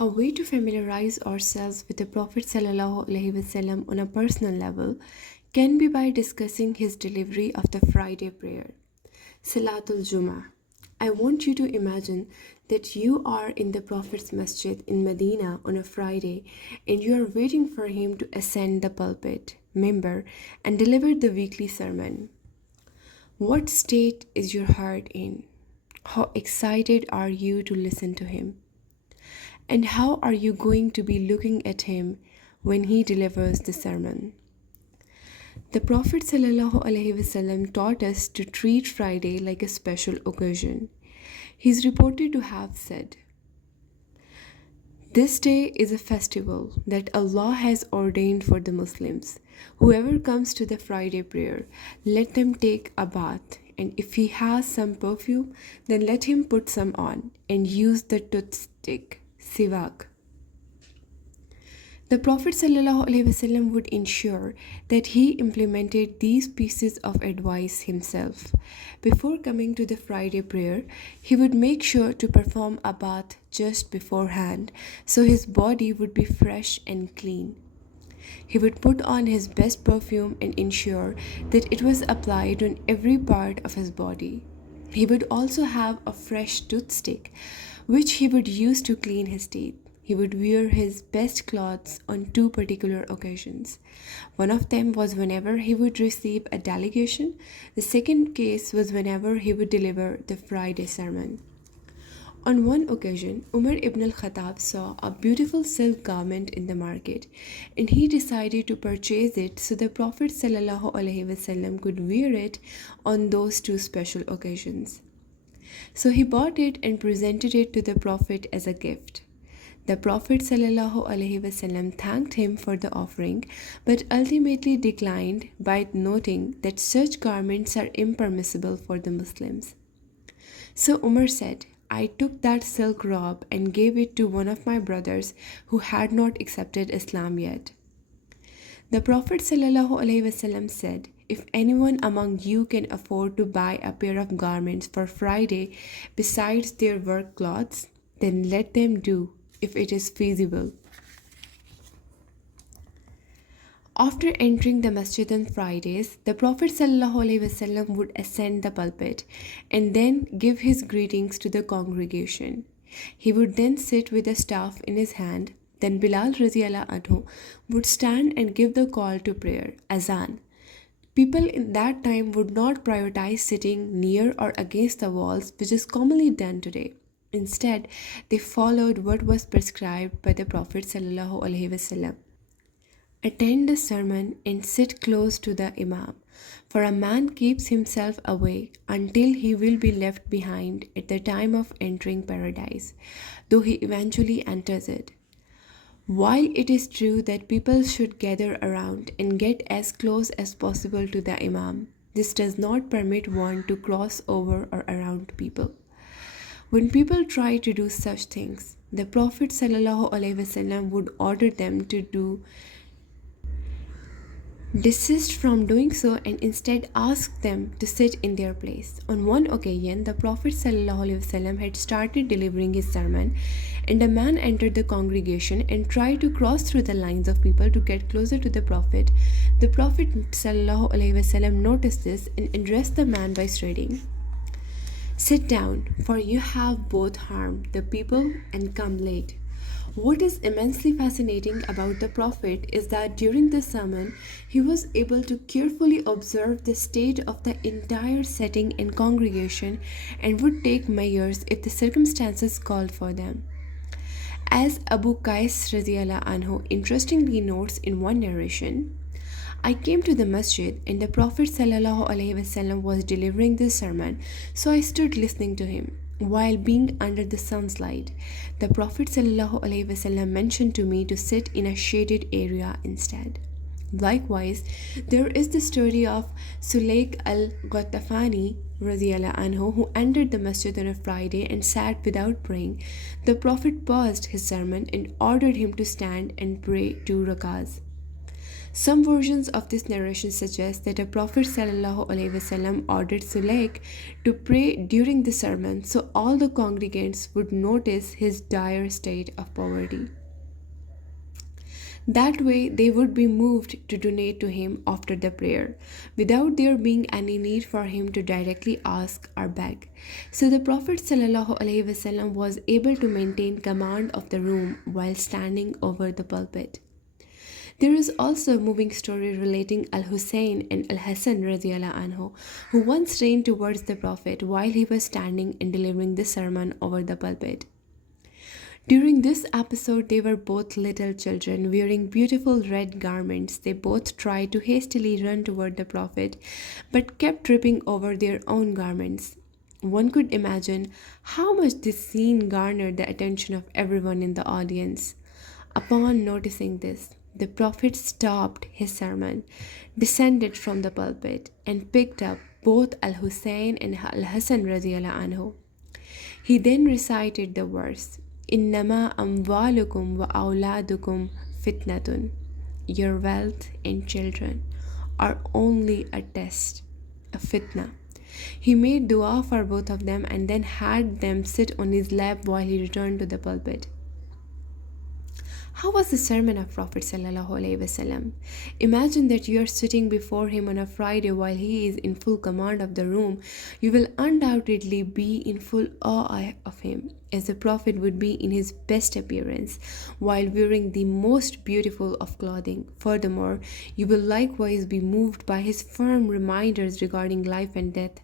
A way to familiarize ourselves with the Prophet ﷺ on a personal level can be by discussing his delivery of the Friday prayer, Salatul Jummah. I want you to imagine that you are in the Prophet's masjid in Medina on a Friday and you are waiting for him to ascend the pulpit, minbar, and deliver the weekly sermon. What state is your heart in? How excited are you to listen to him? And how are you going to be looking at him when he delivers the sermon? The Prophet ﷺ taught us to treat Friday like a special occasion. He is reported to have said, "This day is a festival that Allah has ordained for the Muslims. Whoever comes to the Friday prayer, let them take a bath, and if he has some perfume, then let him put some on and use the toothstick, siwak." The Prophet ﷺ would ensure that he implemented these pieces of advice himself. Before coming to the Friday prayer, he would make sure to perform a bath just beforehand so his body would be fresh and clean. He would put on his best perfume and ensure that it was applied on every part of his body. He would also have a fresh toothstick, which he would use to clean his teeth. He would wear his best clothes on two particular occasions. One of them was whenever he would receive a delegation. The second case was whenever he would deliver the Friday sermon. On one occasion, Umar ibn al-Khattab saw a beautiful silk garment in the market and he decided to purchase it so the Prophet ﷺ could wear it on those two special occasions. So he bought it and presented it to the Prophet as a gift. The Prophet ﷺ thanked him for the offering, but ultimately declined by noting that such garments are impermissible for the Muslims. So Umar said, "I took that silk robe and gave it to one of my brothers who had not accepted Islam yet." The Prophet ﷺ said, "If anyone among you can afford to buy a pair of garments for Friday besides their work clothes, then let them do, if it is feasible." After entering the masjid on Fridays, the Prophet ﷺ would ascend the pulpit and then give his greetings to the congregation. He would then sit with the staff in his hand. Then Bilal radiallahu anhu would stand and give the call to prayer, azan. People in that time would not prioritize sitting near or against the walls, which is commonly done today. Instead, they followed what was prescribed by the Prophet ﷺ. Attend the sermon and sit close to the Imam, for a man keeps himself away until he will be left behind at the time of entering paradise, though he eventually enters it. While it is true that people should gather around and get as close as possible to the Imam, this does not permit one to cross over or around people. When people try to do such things, the Prophet ﷺ would order them to desist from doing so and instead ask them to sit in their place. On one occasion, the Prophet ﷺ had started delivering his sermon, and a man entered the congregation and tried to cross through the lines of people to get closer to the Prophet. The Prophet ﷺ noticed this and addressed the man by stating, "Sit down, for you have both harmed the people and come late." What is immensely fascinating about the Prophet is that during the sermon, he was able to carefully observe the state of the entire setting and congregation and would take measures if the circumstances called for them. As Abu Qais radiallahu anhu interestingly notes in one narration, "I came to the masjid and the Prophet ﷺ was delivering the sermon, so I stood listening to him. While being under the sun's light, the Prophet ﷺ mentioned to me to sit in a shaded area instead." Likewise, there is the story of Sulaik al-Ghatafani radiallahu anhu, who entered the masjid on a Friday and sat without praying. The Prophet paused his sermon and ordered him to stand and pray 2 rakahs. Some versions of this narration suggest that the Prophet ﷺ ordered Sulaik to pray during the sermon so all the congregants would notice his dire state of poverty. That way, they would be moved to donate to him after the prayer, without there being any need for him to directly ask or beg. So the Prophet ﷺ was able to maintain command of the room while standing over the pulpit. There is also a moving story relating Al-Hussein and Al-Hassan radiallahu anhu, who once ran towards the Prophet while he was standing and delivering the sermon over the pulpit. During this episode, they were both little children wearing beautiful red garments. They both tried to hastily run toward the Prophet, but kept tripping over their own garments. One could imagine how much this scene garnered the attention of everyone in the audience. Upon noticing this, the Prophet stopped his sermon, descended from the pulpit, and picked up both Al-Hussein and Al-Hassan radiallahu anhu. He then recited the verse, "Innama amwalukum wa awladukum fitnatun." Your wealth and children are only a test, a fitna. He made dua for both of them and then had them sit on his lap while he returned to the pulpit. How was the sermon of Prophet ﷺ? Imagine that you are sitting before him on a Friday while he is in full command of the room. You will undoubtedly be in full awe of him, as the Prophet would be in his best appearance, while wearing the most beautiful of clothing. Furthermore, you will likewise be moved by his firm reminders regarding life and death.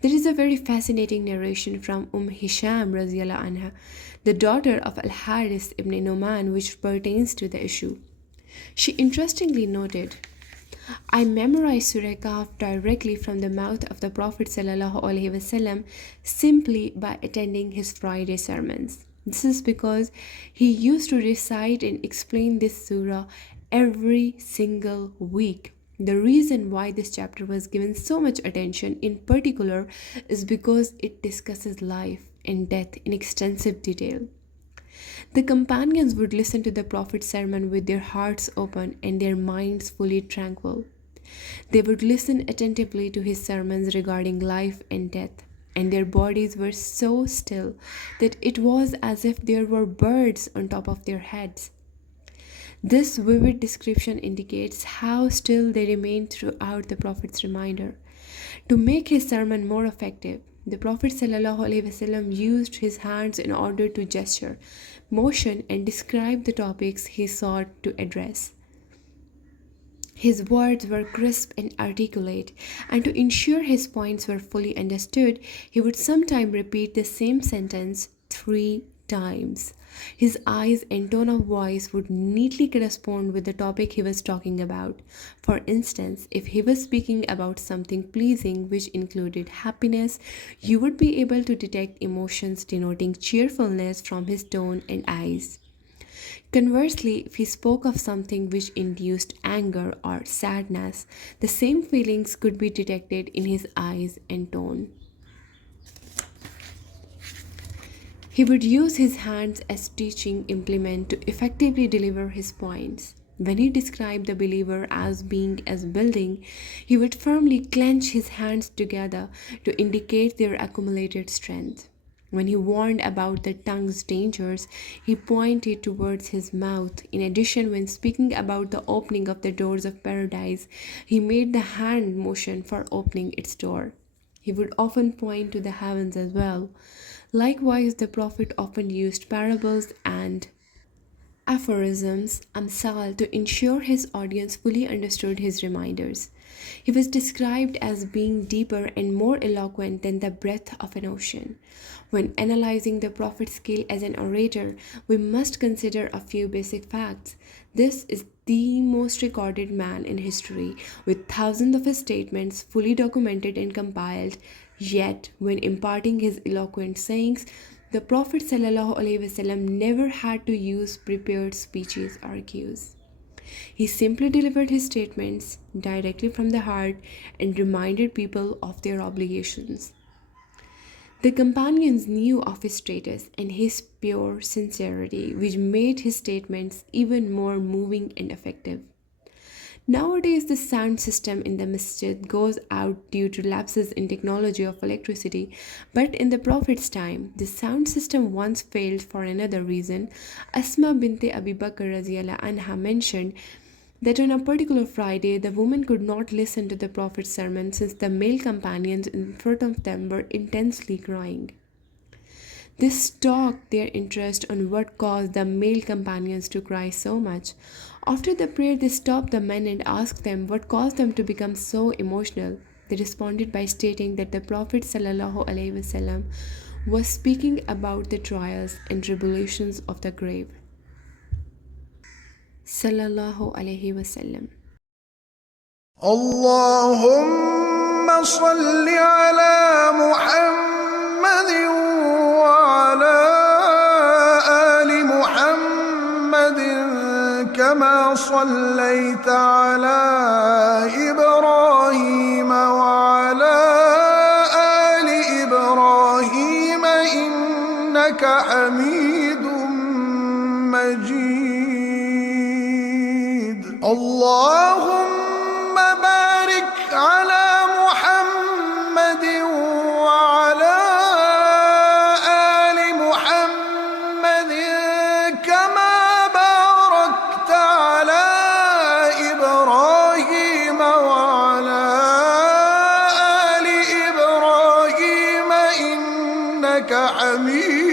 There is a very fascinating narration from Hisham radiallahu anha, the daughter of Al-Haris ibn Numan, which pertains to the issue. She interestingly noted, "I memorized Surah Kahf directly from the mouth of the Prophet ﷺ simply by attending his Friday sermons. This is because he used to recite and explain this surah every single week. The reason why this chapter was given so much attention in particular is because it discusses life and death in extensive detail. The companions would listen to the Prophet's sermon with their hearts open and their minds fully tranquil. They would listen attentively to his sermons regarding life and death, and their bodies were so still that it was as if there were birds on top of their heads. This vivid description indicates how still they remained throughout the Prophet's reminder. To make his sermon more effective, the Prophet ﷺ used his hands in order to gesture, motion, and describe the topics he sought to address. His words were crisp and articulate, and to ensure his points were fully understood, he would sometimes repeat the same sentence 3 times. His eyes and tone of voice would neatly correspond with the topic he was talking about. For instance, if he was speaking about something pleasing which included happiness, you would be able to detect emotions denoting cheerfulness from his tone and eyes. Conversely, if he spoke of something which induced anger or sadness, the same feelings could be detected in his eyes and tone. He would use his hands as teaching implement to effectively deliver his points. When he described the believer as being as building, he would firmly clench his hands together to indicate their accumulated strength. When he warned about the tongue's dangers, he pointed towards his mouth. In addition, when speaking about the opening of the doors of paradise, he made the hand motion for opening its door. He would often point to the heavens as well. Likewise, the Prophet often used parables and aphorisms, amsal, to ensure his audience fully understood his reminders. He was described as being deeper and more eloquent than the breadth of an ocean. When analyzing the Prophet's skill as an orator, we must consider a few basic facts. This is the most recorded man in history, with thousands of his statements fully documented and compiled. Yet, when imparting his eloquent sayings, the Prophet ﷺ never had to use prepared speeches or cues. He simply delivered his statements directly from the heart and reminded people of their obligations. The companions knew of his status and his pure sincerity, which made his statements even more moving and effective. Nowadays, the sound system in the masjid goes out due to lapses in technology of electricity, but in the Prophet's time, the sound system once failed for another reason. Asma bint Abi Bakr radiallahu anha mentioned that on a particular Friday, the women could not listen to the Prophet's sermon since the male companions in front of them were intensely crying. This stalked their interest on what caused the male companions to cry so much. After the prayer, they stopped the men and asked them what caused them to become so emotional. They responded by stating that the Prophet ﷺ was speaking about the trials and tribulations of the grave. Sallallahu Alaihi Wasallam. Allahumma salli ala Muhammad wa ala ali Muhammad kama sallaita ala Ibrahim wa ala ali Ibrahim innaka Hamidum Majid. Allahumma barik ala Muhammad wa ala ali Muhammad kama barakta ala Ibrahim wa ala ali Ibrahim innaka Hamid